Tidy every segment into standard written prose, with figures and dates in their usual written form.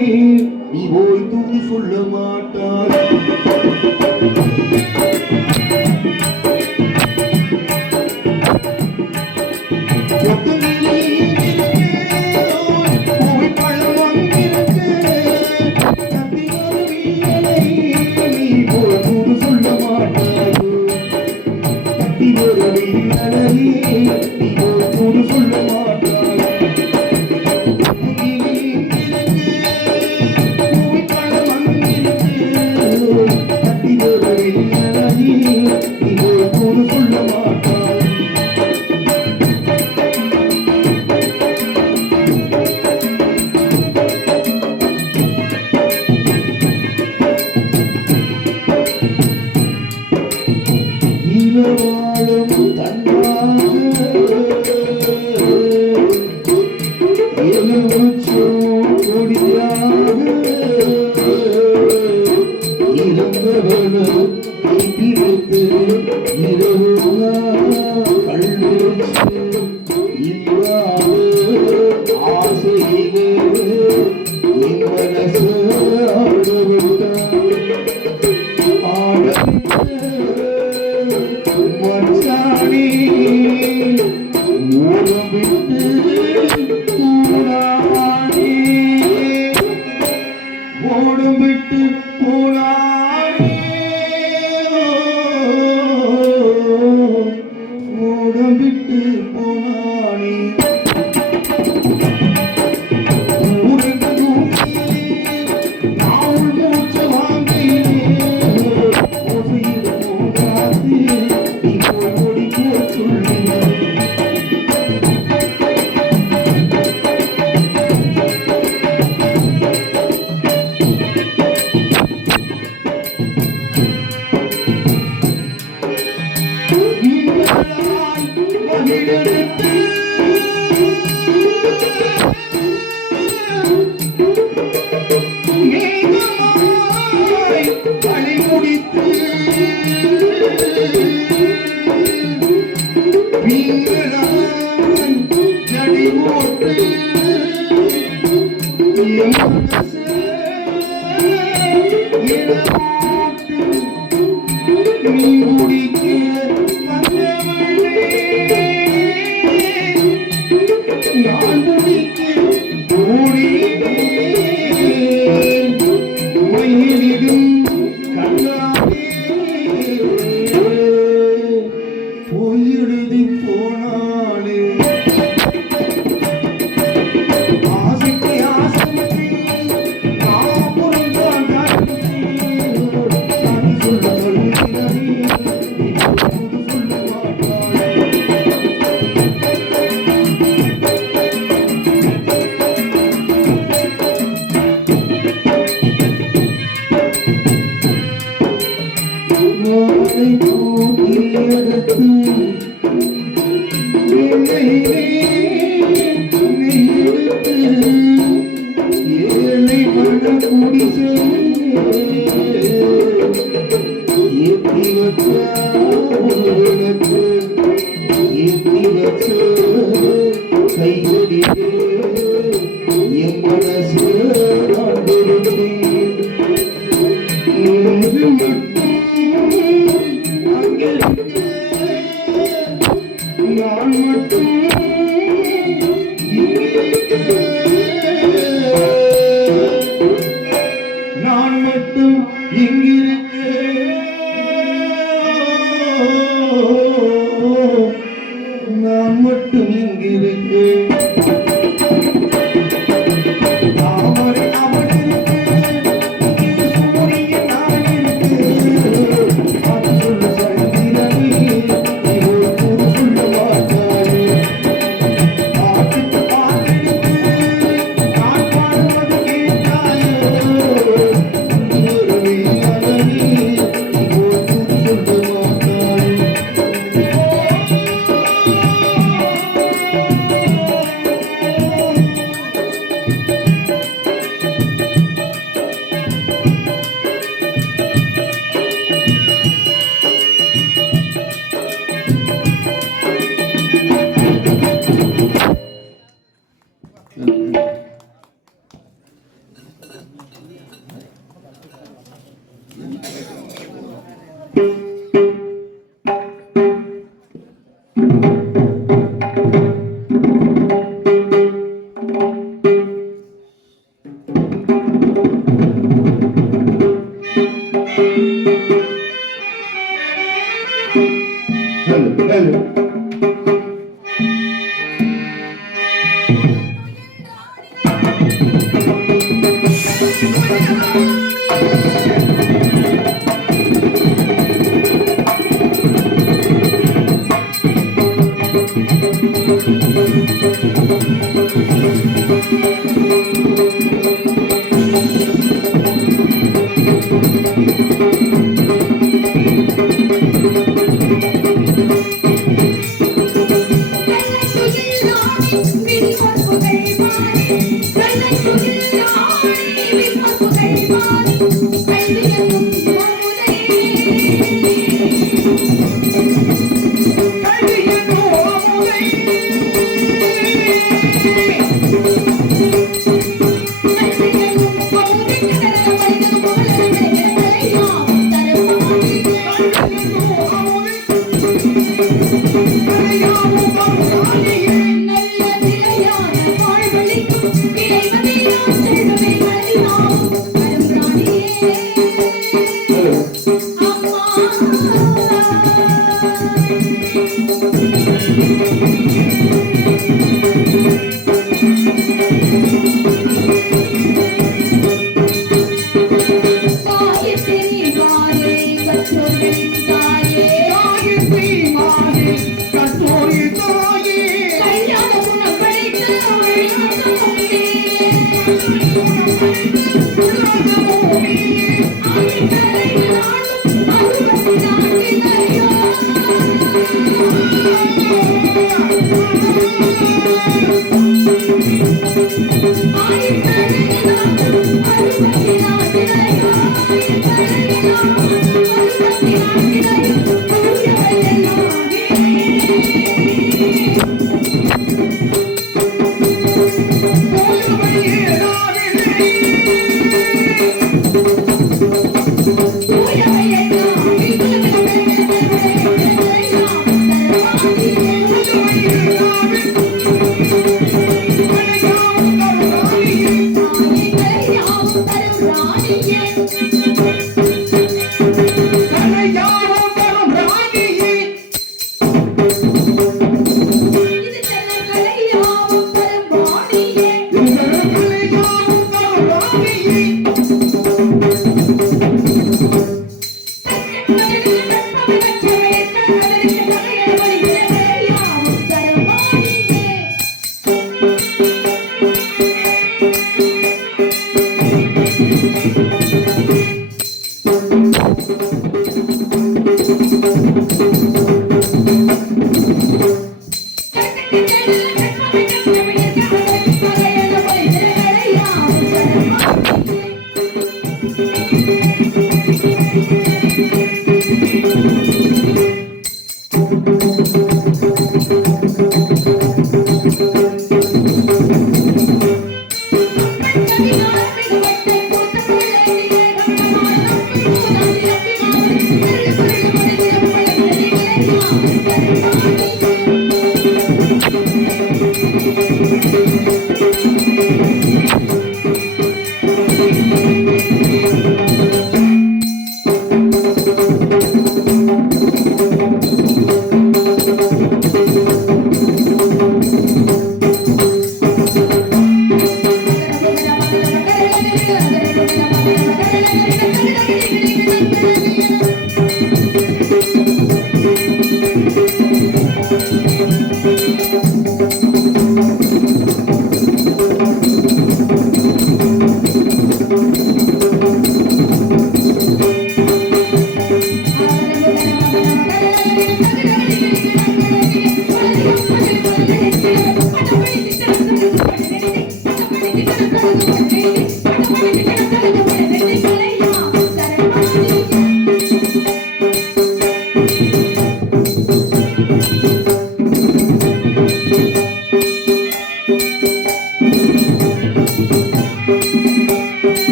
நீ போய் தூது சொல்ல மாட்டாய்.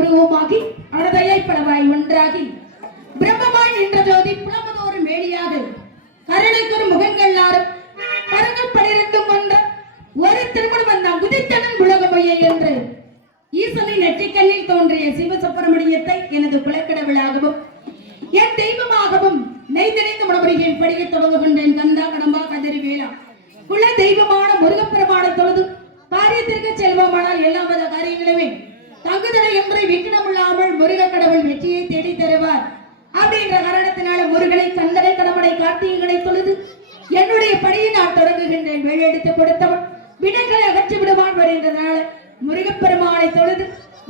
உருவமாகி அனதையை பலவாய் ஒன்றாகி பிரம்மமாய் நின்ற ஜோதி புலமதோறு மேடியாக கருணைக்கொரு முகங்கள் ஆறும் கரங்கள் 12 கொண்ட ஒரு திருமணம் வந்தான் குதித்தனன் உலகமையை என்று ஈசனின் நெற்றிக்கண்ணில் தோன்றிய சிவசுப்பிரமணியத்தை எனது குலக்கடவுளாகவும் என் தெய்வமாகவும் நெய்திணைந்த முடமுறையின் படியை தொடங்குகின்றேன். கந்தா கடம்பா கதிரி வேளா குல தெய்வமான முருகப்பெருமான தொழுது காரியத்திற்கு செல்வோமானால் எல்லா வித காரியங்களுமே தங்குதலை ஒன்றை விக்கினமில்லாமல் முருக கடவுள் வெற்றியை தேடி தருவார் அப்படின்ற காரணத்தினால முருகனை கந்தனை கடமடை கார்த்திகை தொழுது என்னுடைய பணியை நான் தொடங்குகின்றேன். வேலெடுத்து கொடுத்தவன் வினைகளை அகற்றி விடுவான் வருகின்றனால முருகப்பெருமானை தொழுது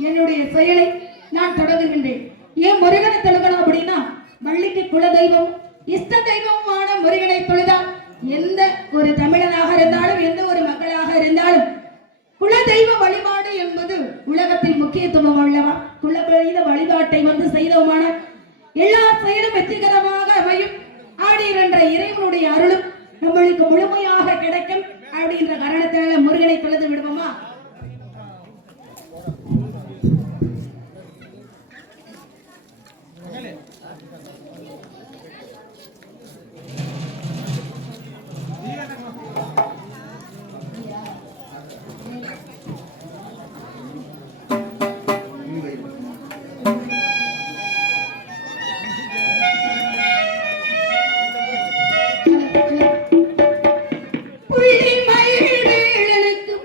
என்னுடைய செயலை நான் தொடங்குகின்றேன். ஏன் முருகனை தொழுகணும் அப்படின்னா வள்ளிக்கு குல தெய்வம் இஷ்ட தெய்வமான முருகனை தொழுதால் எந்த ஒரு தமிழனாக இருந்தாலும் எந்த ஒரு மக்களாக இருந்தாலும் குல தெய்வ வழிபாடு என்பது உலகத்தில் முக்கியத்துவம் உள்ளவா. குல தெய்வ வழிபாட்டை செய்தோமான எல்லா செயலும் வெற்றிகரமாக அமையும். ஆடியன்ற இறைவனுடைய அருளும் நம்மளுக்கு முழுமையாக கிடைக்கும் அப்படின்ற காரணத்தினால முருகனை தொழுது விடுவோமா. புள்ளி மயிலேளுக்கு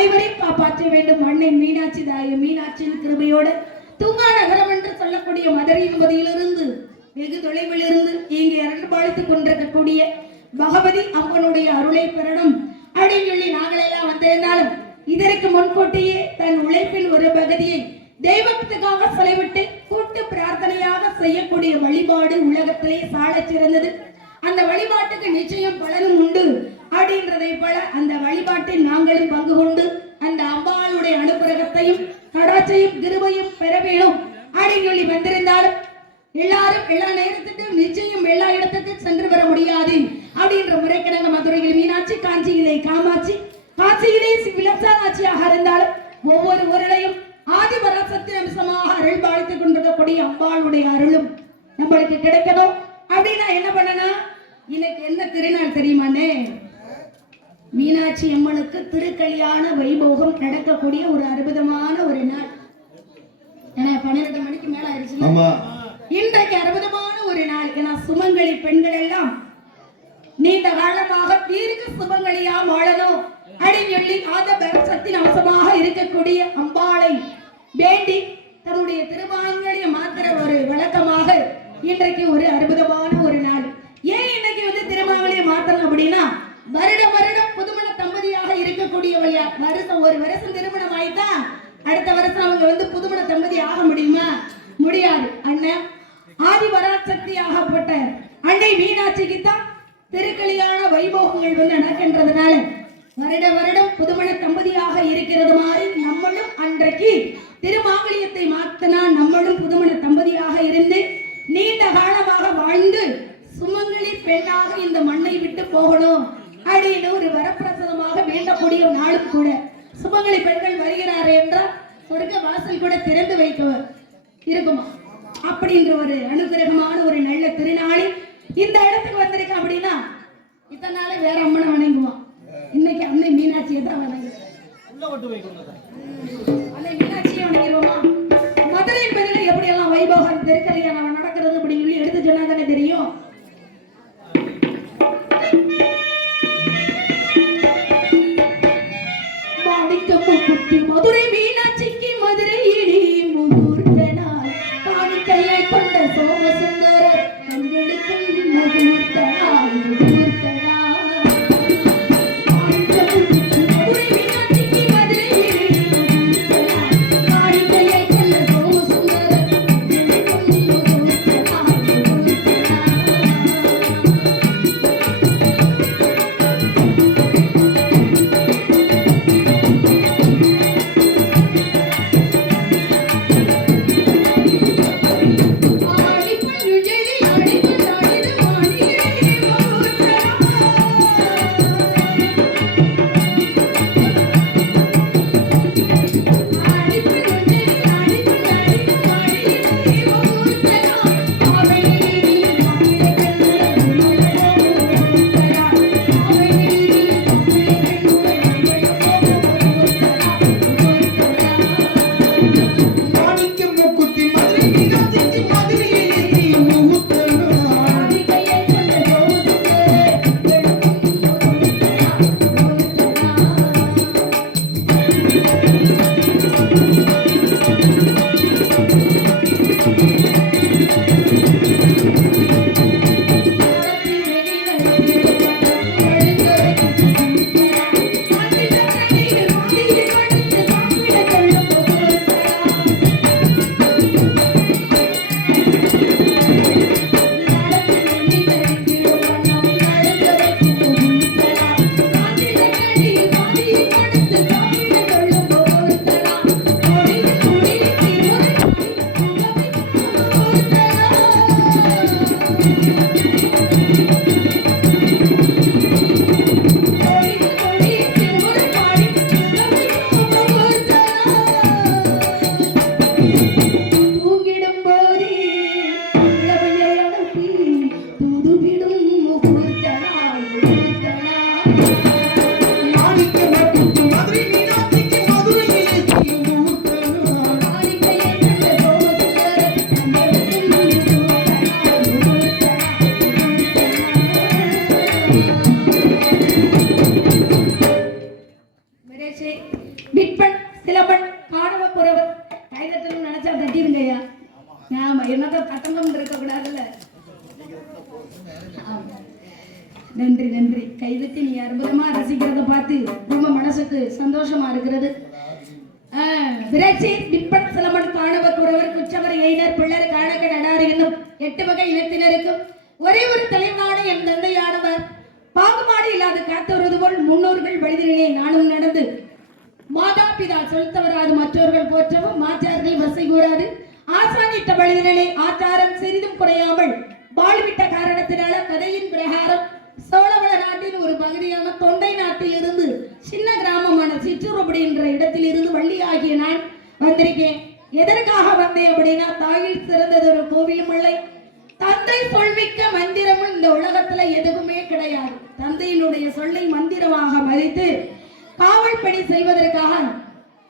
அனைவரையும் காப்பாற்ற வேண்டும். அன்னை மீனாட்சி தாய மீனாட்சியின் கிருபையோடு தூங்கா நகரம் என்று சொல்லக்கூடிய மதுரை என்பதிலிருந்து வெகு தொலைவில் இருந்து இங்கே அரண்டு பாலித்துக் கொண்டிருக்கக்கூடிய பகவதி அம்மனுடைய அருளை பெறணும் அப்படின்னு சொல்லி நாங்களெல்லாம் வந்திருந்தாலும் இதற்கு முன்கூட்டியே தன் உழைப்பின் ஒரு பகுதியை தெய்வத்துக்காக செலவிட்டு கூட்டு பிரார்த்தனையாக செய்யக்கூடிய வழிபாடு உலகத்திலே சாலச் சிறந்தது. அந்த வழிபாட்டுக்கு நிச்சயம் பலனும் உண்டு அப்படின்றதை போல அந்த வழிபாட்டில் நாங்களும் பங்கு கொண்டு அந்த அம்பாளுடைய அனுகிரகத்தையும் கடாட்சையும் கிருபையும் பெற வேணும் அப்படின்னு சொல்லி வந்திருந்தாலும் எல்லாரும் எல்லா நேரத்துக்கும் நிச்சயம் எல்லா இடத்துக்கும் சென்று வர முடியாது அப்படின்ற முறைக்கு நாங்கள் மதுரையில் மீனாட்சி, காஞ்சியிலே காமாட்சி, காட்சியிலே விலசாட்சியாக இருந்தாலும் ஒவ்வொரு ஊரிலையும் ஆதிபராசக்தி அம்சமாக அருள் பாலித்துக் கொண்டிருக்கக்கூடிய அம்பாளுடைய அருளும் நம்மளுக்கு கிடைக்கணும் அப்படின்னா என்ன பண்ணனா, இன்னைக்கு என்ன திருநாள் தெரியுமானே? மீனாட்சி அம்மனுக்கு திருக்கல்யாண வைபோகம் நடக்கக்கூடிய ஒரு அற்புதமான ஒரு நாள். ஏன்னா 12 மணிக்கு மேல ஆயிடுச்சு. இன்றைக்கு அற்புதமான ஒரு நாள். ஏன்னா சுமங்கலி பெண்கள் எல்லாம் நீண்ட காலமாக தீர்க்க சுமங்கலியா வாழணும் அப்படின்னு சொல்லி ஆதிபராசக்தி அம்சமாக இருக்கக்கூடிய அம்பாளை வேண்டி தன்னுடைய திருவாங்கலிய மாத்திர ஒரு வழக்கமாக இன்றைக்கு ஒரு அற்புதமான ஒரு நாள். ஏன் இன்னைக்கு திருவாங்கலிய மாத்தணும் அப்படின்னா, வருடம் புதுமண தம்பதியாக இருக்கக்கூடியவளையா வருஷம் ஒரு வருஷம் திருமணம் ஆயிட்டா அடுத்த வருஷம் அவங்க புதுமண தம்பதி ஆக முடியுமா? முடியாது. அண்ணன் ஆதிபராசக்தி ஆகப்பட்ட அன்னை மீனாட்சிக்கு தான் திருக்கல்யாண வைபோகங்கள் நடக்கின்றதுனால வருடம் புதுமண தம்பதியாக இருக்கிறது மாதிரி நம்மளும் அன்றைக்கு திருமாங்கலியத்தை மாத்தினா நம்மளும் புதுமண தம்பதியாக இருந்து நீண்ட காலமாக வாழ்ந்து சுமங்கலி பெண்ணாக இந்த மண்ணை விட்டு போகணும் அப்படின்னு ஒரு வரப்பிரசாதமாக வேண்டக்கூடிய நாளும் கூட. சுமங்கலி பெண்கள் வருகிறார் என்றால் சொர்க்க வாசல் கூட திறந்து வைக்க இருக்குமா அப்படின்ற ஒரு அனுகிரகமான ஒரு நல்ல திருநாளில் இந்த இடத்துக்கு வந்திருக்கேன் அப்படின்னா இத்தனை நாள் வேற அம்மனை வணங்குவான். இன்னைக்கு அன்னை மீனாட்சியை தான் வணங்குறேன். அன்னை மீனாட்சியை வணங்கிடுவோமா? மதுரை பதில எப்படி எல்லாம் வைபோகம் திருக்கல்யாணம் நடக்கிறது அப்படின்னு சொல்லி எடுத்து சொன்னா தானே தெரியும். மதுரை மீனாட்சிக்கு மதுரையிலே முகூர்த்த நாள், காணிக்கையை கொண்ட சோமசுந்தர கண்களுக்கும் முகூர்த்த நாள், முகூர்த்த நாள். மதுரை மீனாட்சிக்கு மதுரையிலே முகூர்த்த நன்றி. கைவிட்டு நீ அற்புதமா ரசிக்கிறத பார்த்து ரொம்ப மனசுக்கு சந்தோஷமா இருக்கிறது. விராட்சி விற்பன் சிலமன் காணவர் குறவர் குச்சவர் எய்னர் பிள்ளர் காணக்க நடாறு என்னும் 8 வகை இனத்தினருக்கும் ஒரே ஒரு தலைவனான என் தந்தையானவர் பாகுபாடு இல்லாத காத்தவரது போல் முன்னோர்கள் வழிதிலே நானும் நடந்து மாதா பிதா சொல் தவறாது மற்றவர்கள் போற்றவும் மாற்றார்கள் வசை கூறாது ஆசானிட்ட வழிதிலே ஆச்சாரம் சிறிதும் குறையாமல் வாழ்விட்ட காரணத்தினால கதையின் பிரகாரம் சோழவள நாட்டின் ஒரு பகுதியான தொண்டை நாட்டில் இருந்து சின்ன கிராமமான சிற்றூர் அப்படின்ற இடத்தில் இருந்து வள்ளி ஆகிய நான் வந்திருக்கேன். எதற்காக வந்தேன் அப்படின்னா, தாயில் சிறந்தது ஒரு கோவிலும் இல்லை, தந்தை சொல்மிக்க மந்திரமும் இந்த உலகத்துல எதுவுமே கிடையாது. தந்தையினுடைய சொல்லை மந்திரமாக மதித்து காவல் பணி செய்வதற்காக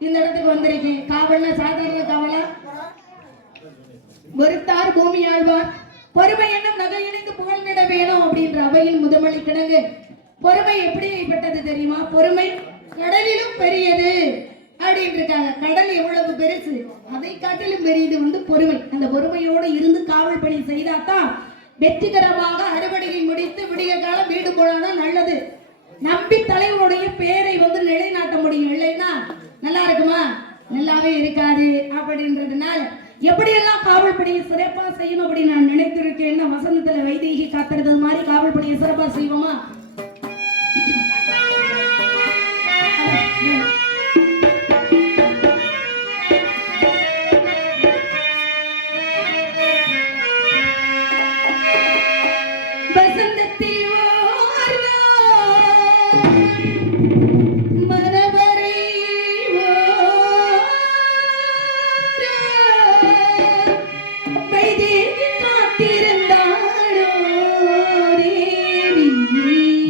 இந்த இடத்துக்கு வந்திருக்கேன். காவல்னா சாதாரண காவலா? ஒருத்தார் பூமி ஆழ்வார் பொறுமை என்னும் நகை இணைந்து புகழ்ந்திட வேணும் அப்படின்ற அவையின் முதமொழி கிடங்கு. பொறுமை எப்படிப்பட்டது தெரியுமா? பொறுமை கடலிலும் பெரியது அப்படின்னு இருக்காங்க. கடல் எவ்வளவு பெருசு, அதை காட்டிலும் பெரியது பொறுமை. அந்த பொறுமையோடு இருந்து காவல் பணி செய்தாதான் வெற்றிகரமாக அறுவடையை முடித்து விடிய காலம் வீடு போனாதான் நல்லது. நம்பி தலைவனுடைய பேரை நிலைநாட்ட முடியும். இல்லைன்னா நல்லா இருக்குமா? நல்லாவே இருக்காது. அப்படின்றதுனால எப்படியெல்லாம் காவல் பணியை சிறப்பா செய்யணும் அப்படின்னு நான் நினைத்திருக்கேன். வசந்தத்துல வைதேகி காத்துறது மாதிரி காவல் பணியை சிறப்பா செய்வோமா?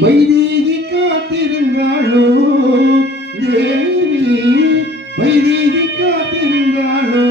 வைதேகி காத்திருந்தாளோ தேவி, வைதேகி காத்திருந்தாளோ.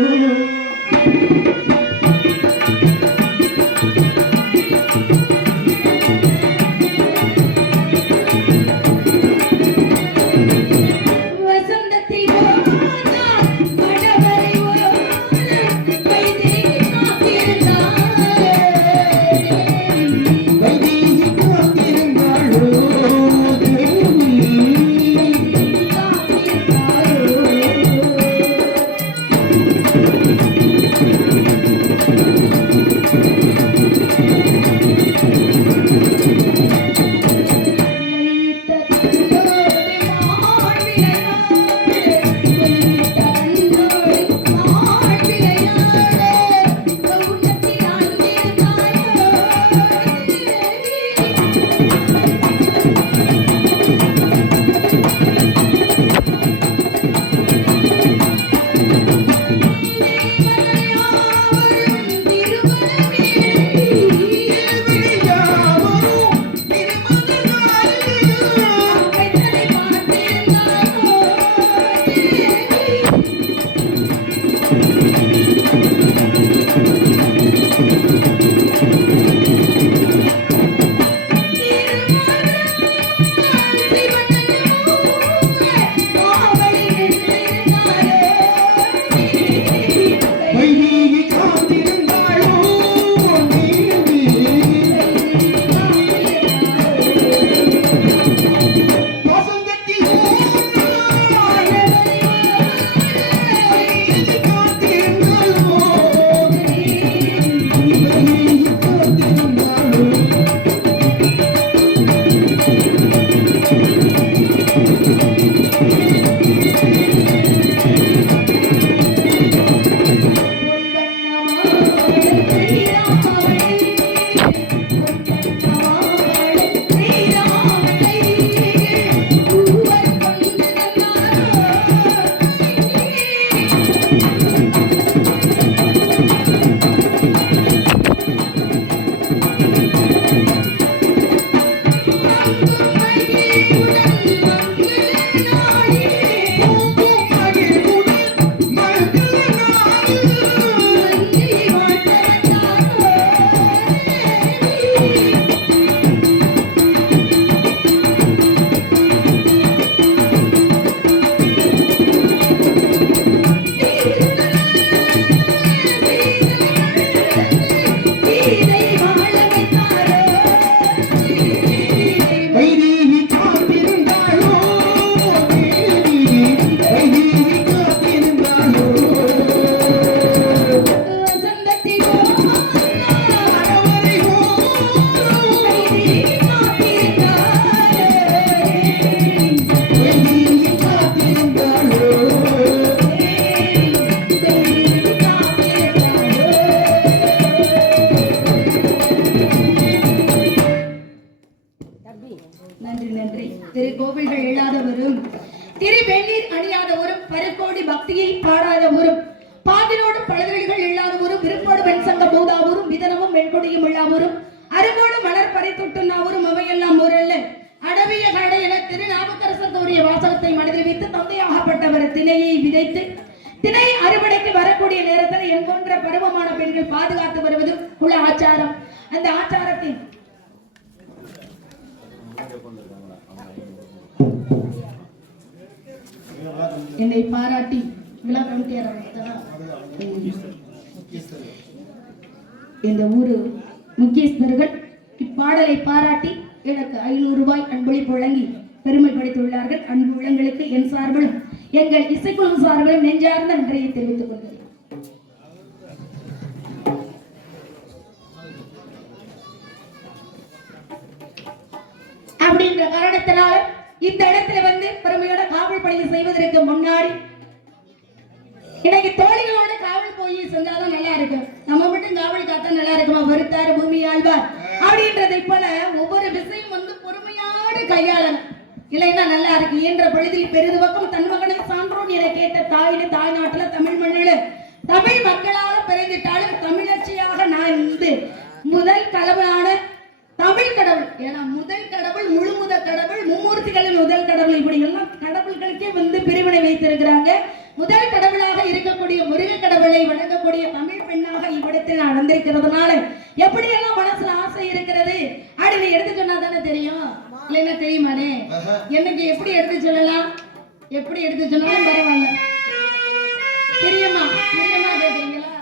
நன்றி. திரு கோவில்கள் இல்லாதவரும் திரு வெந்நீர் அணியாதவரும் பரக்கோடி பக்தியை பாடாதவரும் பாதிரோடு பழுதல்கள் இல்லாதவரும் விருப்போடு வெண் சங்க போதாவரும் விதனமும் வெண்கொடியும் இல்லாதவரும் அருங்கோடு மலர் பறை தொட்டுனாவரும் அவையெல்லாம் ஊரல்ல அடவிய கடை என திரு நாவுக்கரசர் தோறிய வாசகத்தை மனதில் வைத்து தந்தையாகப்பட்டவர் திணையை விதைத்து திணை அறுவடைக்கு வரக்கூடிய நேரத்தில் என் போன்ற பருவமான பெண்கள் பாதுகாத்து வருவது குல ஆச்சாரம். அந்த ஆச்சாரத்தின் என்னை பாராட்டி விழா கமிட்டியார் இந்த ஊரு முக்கியஸ்தர்கள் இப்பாடலை பாராட்டி எனக்கு 500 ரூபாய் அன்பளிப்பு வழங்கி பெருமைப்படுத்தியுள்ளார்கள். அன்பு உள்ளங்களுக்கு என் சார்பிலும் எங்கள் இசைக்குழு சார்பிலும் நெஞ்சார்ந்த நன்றியை தெரிவித்துக் கொள்கிறேன். அப்படின்ற காரணத்தினால இந்த இடத்துல வந்து பெருமையோட காவல் பணியை செய்வதற்கு முன்னாடி இன்னைக்கு தோழிகளோட காவல் போய் செஞ்சாதான் நல்லா இருக்கும். நம்ம மட்டும் காவல் காத்தா நல்லா இருக்குமா? வருத்தார் பூமி ஆழ்வார் அப்படின்றதை போல ஒவ்வொரு விஷயம் வந்து பொறுமையோடு கையாளணும். இல்லைன்னா நல்லா இருக்கு. என்ற பொழுதில் பெரிது பக்கம் தன் மகனை சான்றோன் என கேட்ட தாயினு தாய் நாட்டுல தமிழ் மண்ணில தமிழ் மக்களால பிறந்திட்டாலும் தமிழச்சியாக நான் இருந்து முதல் கடவுளான தமிழ் கடவுள், ஏன்னா முதல் கடவுள் முழு முதல் கடவுள் மும்மூர்த்திகளின் முதல் கடவுள், இப்படி எல்லாம் கடவுள்களுக்கே வந்து பிரிவினை வைத்திருக்கிறாங்க. முதல் கடவுளாக இருக்கக்கூடிய முருக கடவுளை வணங்கக்கூடிய தமிழ் பெண்ணாக இவ்விடத்தில் நான் வந்திருக்கிறதுனால எப்படியெல்லாம் மனசுல ஆசை இருக்கிறது அப்படின்னு எடுத்து சொன்னா தானே தெரியும். இல்லைன்னா தெரியுமானே? எனக்கு எப்படி எடுத்து சொல்லலாம், எப்படி எடுத்து சொன்னாலும் பரவாயில்ல. தெரியுமா தெரியுமா கேட்குறீங்களா?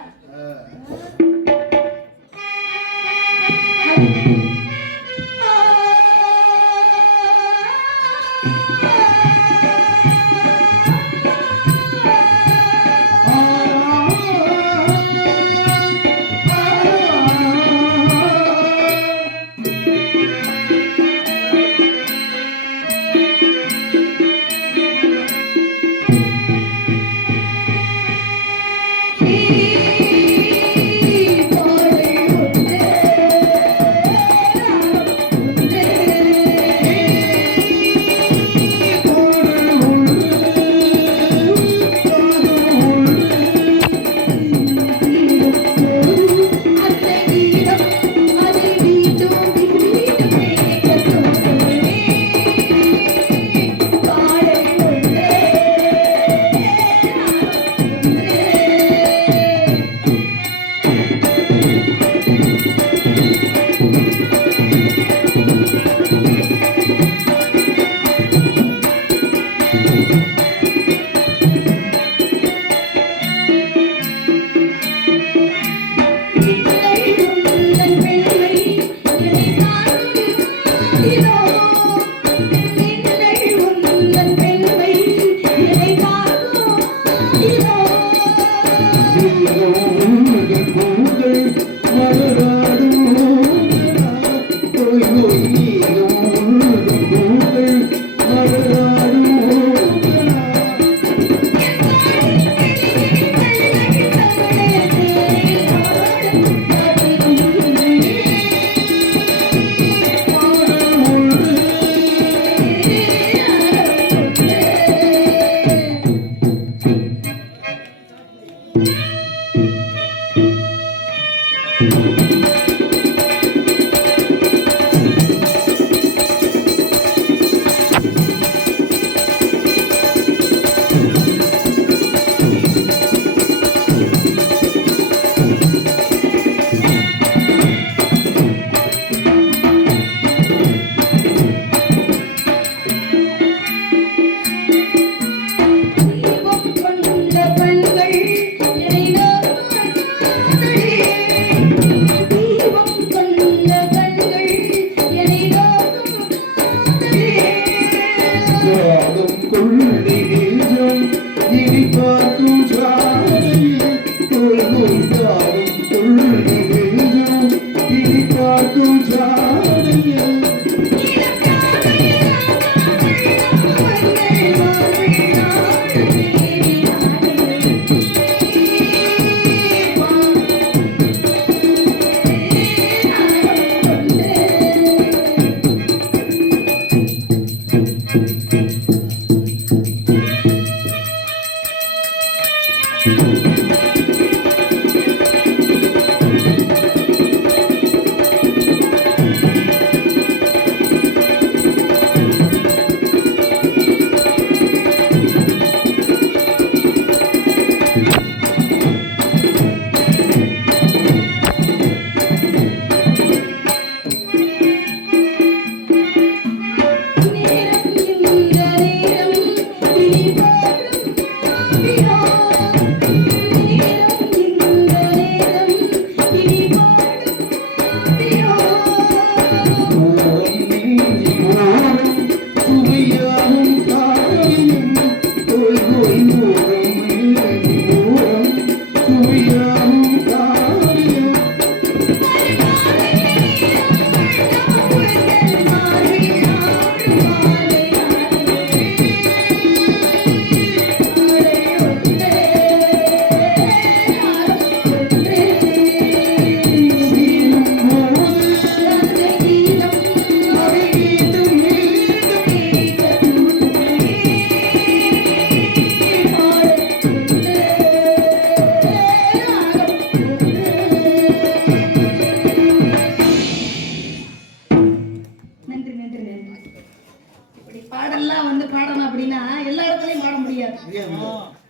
பாடல்லாம் வந்து பாடணும் அப்படின்னா எல்லா இடத்துலயும் பாட முடியாது.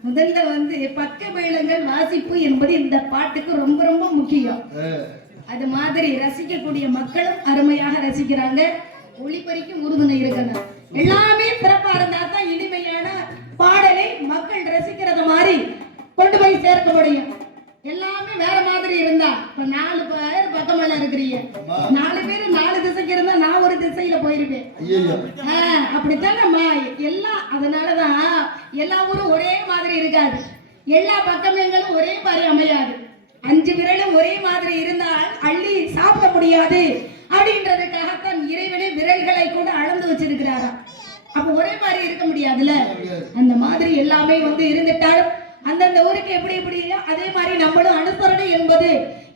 முதல்ல வந்து பக்க மேளங்கள் வாசிப்பு என்பது இந்த பாட்டுக்கு ரொம்ப ரொம்ப முக்கியம். அது மாதிரி ரசிக்கக்கூடிய மக்களும் அருமையாக ரசிக்கிறாங்க. ஒளிபரிக்கும் உறுதுணை இருக்கணும். எல்லாமே சிறப்பா இருந்தா தான் இனிமையான பாடலை மக்கள் ரசிக்கிறது மாதிரி கொண்டு போய் சேர்க்க முடியும். எல்லாமே வேற மாதிரி இருந்தா இப்ப 4 பேர் பக்கமல்ல இருக்கிறீங்க, 4 பேர் 4 திசைக்கு இருந்தா நான் ஒரு திசையில போயிருப்பேன். அப்படித்தான் நம்ம எல்லாம். அதனாலதான் எல்லா ஊரும் ஒரே மாதிரி இருக்காது, எல்லா பக்கமெங்களும் ஒரே மாதிரி அமையாது. 5 விரலும் ஒரே மாதிரி இருந்தால் அள்ளி சாப்பிட முடியாது. அப்படின்றதுக்காகத்தான் இறைவனே விரல்களை கூட அளந்து வச்சிருக்கிறாரா. அப்ப ஒரே மாதிரி இருக்க முடியாதுல்ல. அந்த மாதிரி எல்லாமே வந்து இருந்துட்டாலும் அந்தந்த ஊருக்கு எப்படி எப்படியோ அதே மாதிரி நம்மளும் அனுசரணை என்பது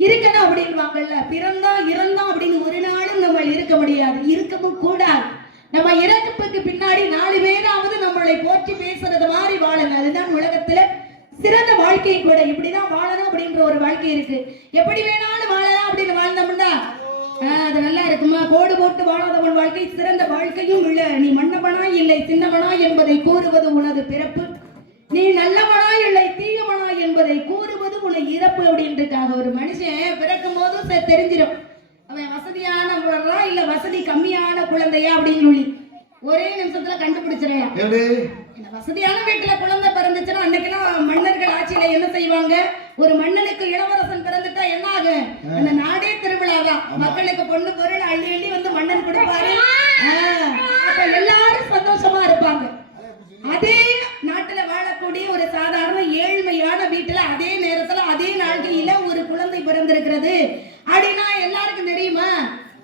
இருக்கணும் அப்படின்வாங்கல்ல. பிறந்தா இறந்தோம் அப்படின்னு ஒரு நாளும் நம்ம இருக்க முடியாது, இருக்கவும் கூடாது. நம்ம இறப்புக்கு பின்னாடி 4 பேராவது நம்மளை போற்றி பேசுறது மாதிரி வாழணும். அதுதான் உலகத்துல சிறந்த வாழ்க்கை கூட. இப்படிதான் வாழணும் அப்படின்ற ஒரு வாழ்க்கை இருக்கு. எப்படி வேணாலும் வாழலாம் அப்படின்னு வாழ்ந்தோம்னா அது நல்லா இருக்குமா? கோடு போட்டு வாழாதவன் வாழ்க்கை சிறந்த வாழ்க்கையும் இல்ல. நீ மன்னவனா இல்லை சின்னவனா என்பதை கூறுவது உனது பிறப்பு, நீ நல்லவனா இல்லை தீயவனா என்பதை கூறுவது உன இறப்பு அப்படின்றதுக்காக. ஒரு மனுஷன் பிறக்கும் போது தெரிஞ்சிடும் அவன் வசதியானவரா இல்ல வசதி கம்மியான குழந்தையா அப்படின்னு சொல்லி ஒரே நிமிஷத்துல கண்டுபிடிச்சிடலாம். வசதியான வீட்டுல குழந்தை பிறந்துச்சுன்னா அன்னைக்கெல்லாம் மன்னர்கள் ஆட்சியில என்ன செய்வாங்க, ஒரு மன்னனுக்கு இளவரசன் பிறந்துட்டா என்ன ஆகும், அந்த நாடே திருவிழாதான். மக்களுக்கு பொண்ணு பொருள் அள்ளி அள்ளி வந்து மன்னன் கொடுப்பாரு. அப்ப எல்லாரும் சந்தோஷமா இருப்பாங்க. அதே நாட்டுல வாழக்கூடிய ஒரு சாதாரண ஏழ்மையான வீட்டுல அதே நேரத்துல அதே நாள்கையில ஒரு குழந்தை பிறந்திருக்கிறது அப்படின்னா எல்லாருக்கும் தெரியுமா?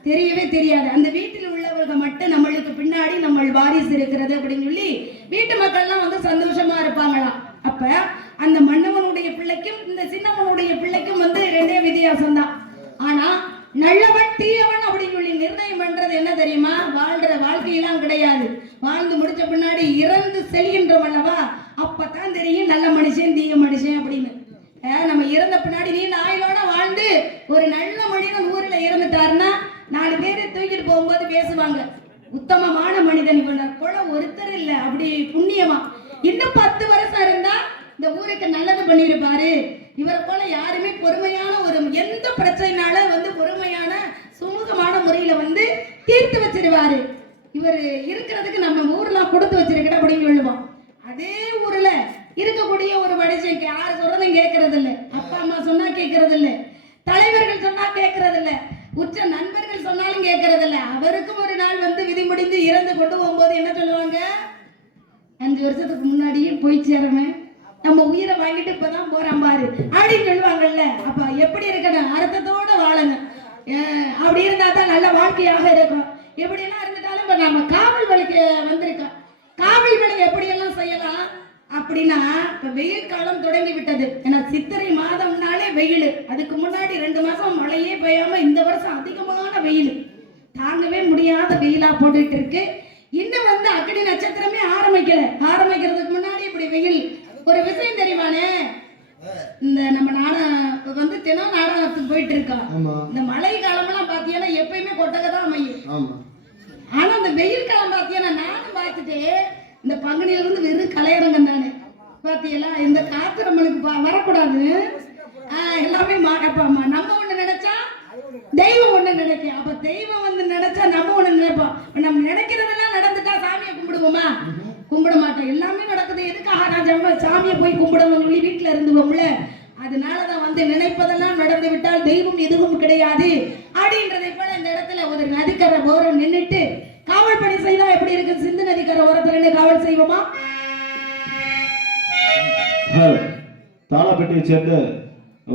தெரியவே தெரியாது. அந்த வீட்டில் உள்ளவர்கள் மட்டும் நம்மளுக்கு பின்னாடி நம்ம வாரிசு இருக்கிறது அப்படின்னு சொல்லி வீட்டு மக்கள்லாம் வந்து சந்தோஷமா இருப்பாங்களாம். அப்ப அந்த மன்னவனுடைய பிள்ளைக்கும் இந்த சின்னவனுடைய பிள்ளைக்கும் வந்து 2 வித்தியாசம் தான். ஆனா நல்லவன் தீயவன் அப்படின்னு சொல்லி நிர்ணயம் பண்றது என்ன தெரியுமா? வாழ்ற வாழ்க்கையெல்லாம் கிடையாது. வாழ்ந்து முடிச்ச பின்னாடி இறந்து செல்கின்றோம் அல்லவா, அப்பதான் தெரியும் நல்ல மனுஷன் தீய மனுஷன் அப்படின்னு. நம்ம இறந்த பின்னாடி நீ ஆயுளோட வாழ்ந்து ஒரு நல்ல மனிதன் ஊர்ல இறந்துட்டாருன்னா 4 பேரை தூக்கிட்டு போகும்போது பேசுவாங்க, உத்தமமான மனிதன் இவனை போல ஒருத்தர் இல்ல, அப்படி புண்ணியமா. இன்னும் 10 வருஷம் இருந்தா இந்த ஊருக்கு நல்லது பண்ணிருப்பாரு, இவரை போல யாருமே பொறுமையான ஒரு எந்த பிரச்சனைனால வந்து பொறுமையான சுமூகமான முறையில வந்து தீர்த்து வச்சிருவாரு, இவர் இருக்கிறதுக்கு நம்ம ஊர்ல கொடுத்து வச்சிருக்கணும் அப்படின்னு சொல்லுவோம். அதே ஊர்ல இருக்கக்கூடிய ஒரு மனுஷன் யாரு சொல்றதும் கேட்கறது இல்ல, அப்பா அம்மா சொன்னா கேட்கறது இல்ல, தலைவர்கள் சொன்னா கேட்கறது இல்ல, உச்ச நண்பர்கள் சொன்னாலும் கேட்கறது இல்ல. அவருக்கும் ஒரு நாள் வந்து விதி முடிந்து இறந்து கொண்டு போகும்போது என்ன சொல்லுவாங்க, 5 வருஷத்துக்கு முன்னாடியே போய் சேரவன் நம்ம உயிரை வாங்கிட்டு இப்பதான் போறான் பாரு அப்படின்னு சொல்லுவாங்கல்ல. அப்ப எப்படி இருக்கணும், அர்த்தத்தோட வாழணும். அப்படி இருந்தா தான் நல்ல வாழ்க்கையாக இருக்கும். எப்படி எல்லாம் இருந்துட்டாலும் இப்ப நம்ம காவல் வேலைக்கு வந்திருக்கோம். காவல் வேலை எப்படி எல்லாம் செய்யலாம் அப்படின்னா, இப்ப வெயில் காலம் தொடங்கி விட்டது. ஏன்னா சித்திரை மாதம்னாலே வெயில். அதுக்கு முன்னாடி 2 மாசம் மழையே பெய்யாம இந்த வருஷம் அதிகமான வெயில், தாங்கவே முடியாத வெயிலா போட்டுட்டு இருக்கு. இன்னும் வந்து அக்னி நட்சத்திரமே ஆரம்பிக்கிறதுக்கு முன்னாடி இப்படி வெயில். ஒரு விஷயம் தெரியுமானே, இந்த நம்ம நாடகம் வந்து தினம் நாடகத்துக்கு போயிட்டு இருக்கோம். இந்த மழை காலம்லாம் பாத்தீங்கன்னா எப்பயுமே கொட்டகை தான் அமையும். ஆனா இந்த வெயில் காலம் பாத்தீங்கன்னா நானும் பார்த்துட்டு இந்த பங்குனியில இருந்து வெறும் கலையரங்கம் தானே பாத்தீங்களா. இந்த காத்து நம்மளுக்கு வரக்கூடாது. எல்லாமே நம்ம ஒண்ணு நினைச்சா தெய்வம் ஒண்ணு நினைக்கும். அப்ப தெய்வம் வந்து நினைச்சா நம்ம ஒண்ணு நினைப்போம். நம்ம நினைக்கிறதெல்லாம் நடந்துட்டா சாமியை கும்பிடுவோமா? கும்பிட மாட்டோம். எல்லாமே நடக்குது. எதுக்காக நான் சாமியை போய் கும்பிடணும் சொல்லி வீட்டுல இருந்துவோம்ல. அதனாலதான் வந்து நினைப்பதெல்லாம் நடந்து விட்டால் தெய்வம் எதுவும் கிடையாது அப்படின்றதை போல இந்த இடத்துல ஒரு நதிக்கரை ஓரம் நின்றுட்டு காவல் பணி செய்தா எப்படி இருக்கு? சிந்து நதிக்கரை ஓரத்துல நின்று காவல் செய்வோமா? தாளாப்பேட்டையை சேர்ந்த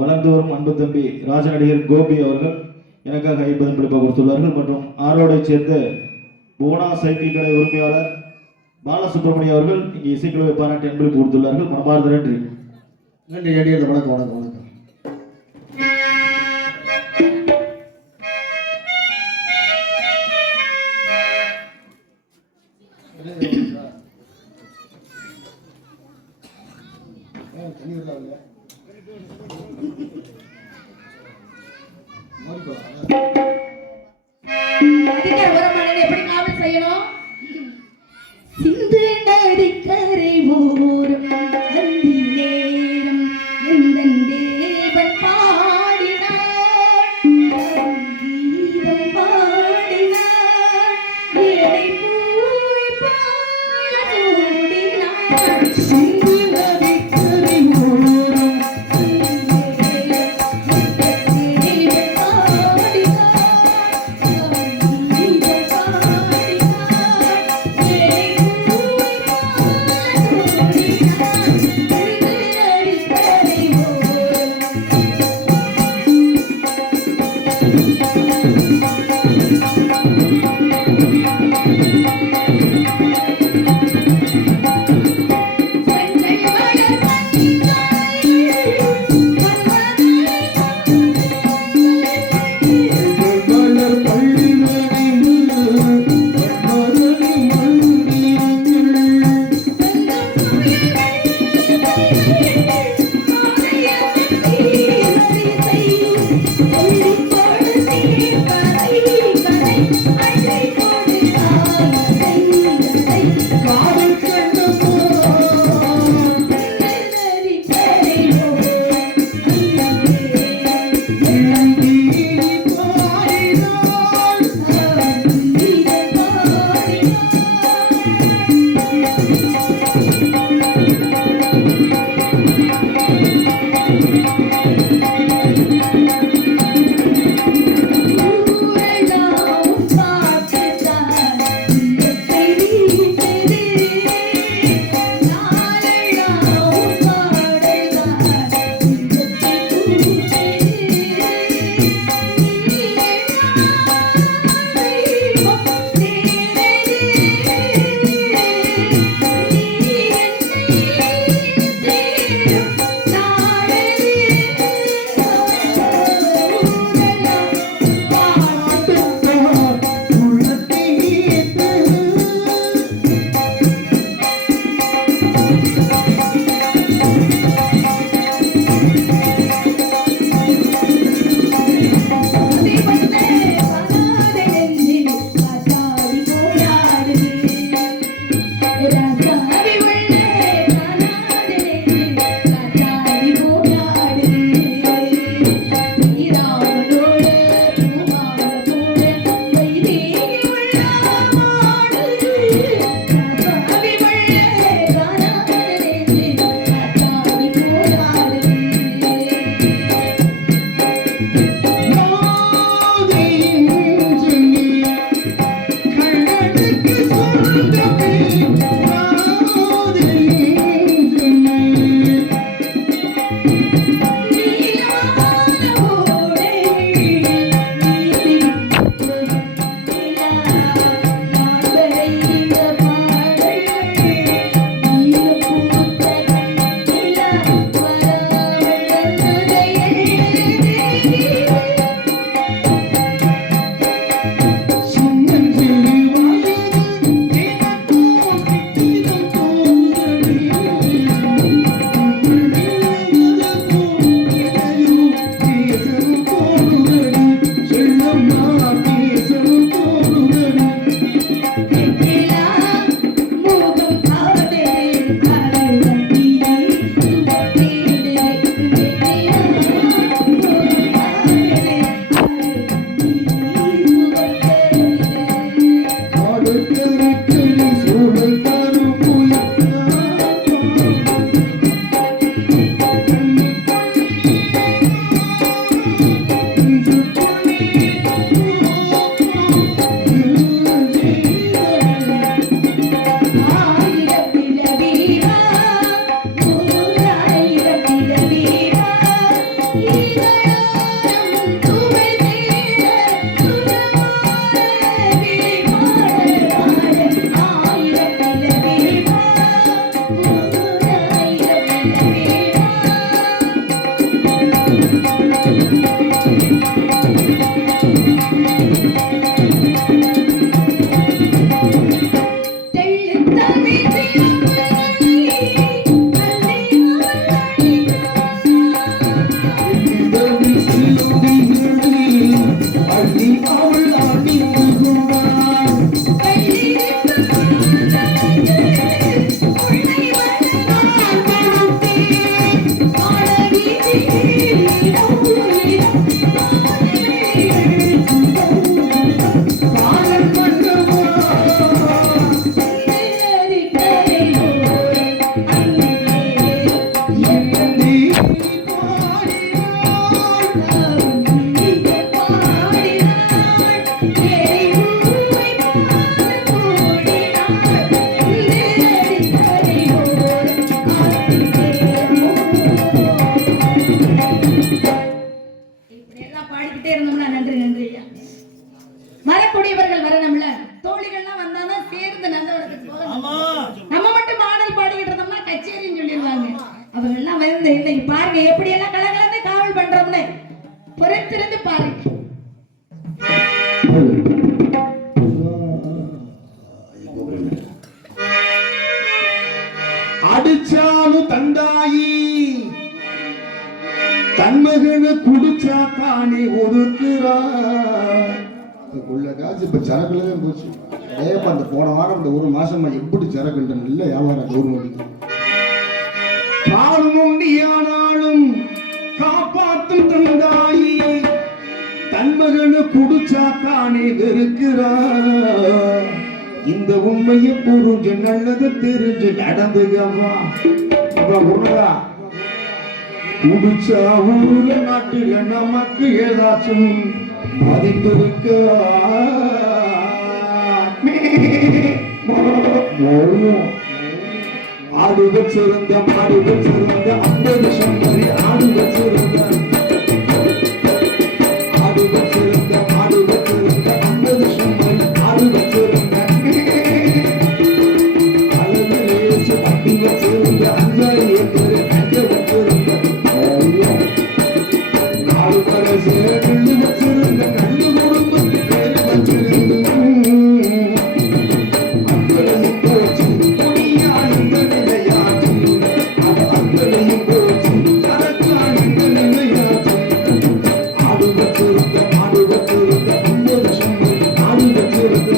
வளர்ந்து வரும் அன்பு தம்பி ராஜநடிகர் கோபி அவர்கள் எனக்காக 50 பிடிப்பை கொடுத்துள்ளார்கள். மற்றும் ஆரோடை சேர்ந்த புவனா சைக்கிள் கடை உரிமையாளர் பாலசுப்ரமணியம் அவர்கள் இங்கே இசைக்குழுவை பாராட்டி அன்பளிப்பு கொடுத்துள்ளார்கள். மனமார்ந்த நன்றி. நன்றி அடிகள். வணக்கம் வணக்கம் வணக்கம். எப்படி காவல் செய்யணும்? சிந்து நதிக்கரை ஓரம் அந்தி நேரம் எந்தன் தேவன் பாடினார் கீதம் பாடினார் ஏழை பூவை பாட சூடினார் சிந்து நதிக்கரை ஓரம் Thank you. கலந்து இன்னைக்கு பாருங்க எப்படி எல்லாம் கலந்து காவல் பண்றோம்னு பொறுத்திருந்து பாருங்க. அடிச்சாலும் தந்தாயி தன்மகனை குடிச்சா தானே ஒதுக்குறா. காசு இப்ப சரக்குலதான் போச்சு. அந்த போன வாரம் இந்த ஒரு மாசமா எப்படி சரக்குன்ற இல்ல வியாபாரம் கவர்மெண்ட் காலம் ஒண்டியானாலும் காப்பாத்தும் தந்தாயி தன்மகனை குடிச்சா தானே வெறுக்கிறா. இந்த உண்மையை புரிஞ்சு நல்லது தெரிஞ்சு நடந்துகவா. குடிச்சா ஊர்ல நாட்டுல நமக்கு ஏதாச்சும் மதிப்பிருக்க. ஆடு வச்சிருந்த மாடு வச்சிருந்த 50 சம்பரி ஆடு வச்சிருந்த ஆடு வச்சிருந்த மாடு வச்சிருந்த 50 சம்பரி ஆடு வச்சிருந்த அளவு லேசு வண்டி வச்சிருந்த 5 ஏக்கர் கஞ்ச வச்சிருந்த 4 பரசு நெல்லு வச்சிருந்த நெல்லு குடும்பத்து பேரு வச்சிருந்த அங்களையும் போச்சு பொடியா இந்த நிலையாச்சு. அது அங்களையும் போச்சு சரக்கா இந்த நிலையாச்சு. ஆடு வச்சிருந்த மாடு வச்சிருந்த 50 சம்பரி ஆடு வச்சிருந்த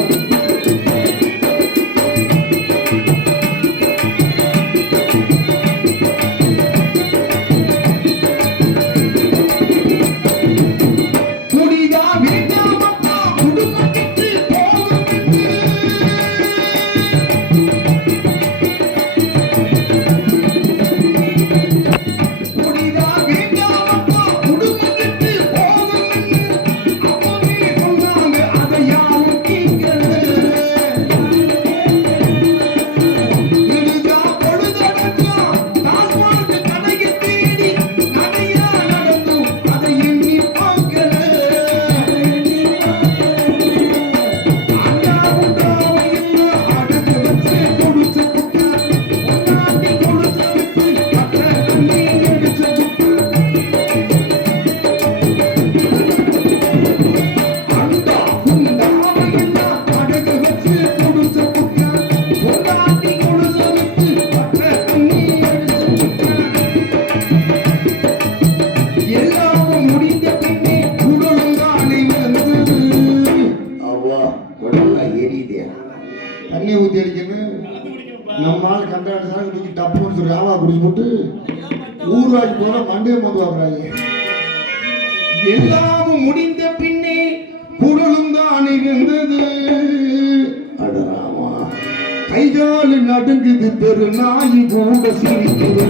தண்ணி ஊற்றி அடிக்கணும். நம்மால் கண்டாடு சார் தூக்கி டப்புன்னு சொல்லி ஆவா குடிச்சு போட்டு ஊர்வாக்கி போல மண்டே மந்து வாங்குறாங்க. எல்லாமும் முடிந்த பின்னே குரலும் தான் இருந்தது. அடராமா கைகாலு நடுங்குது தெரு நாய் கூட சிரிக்குது.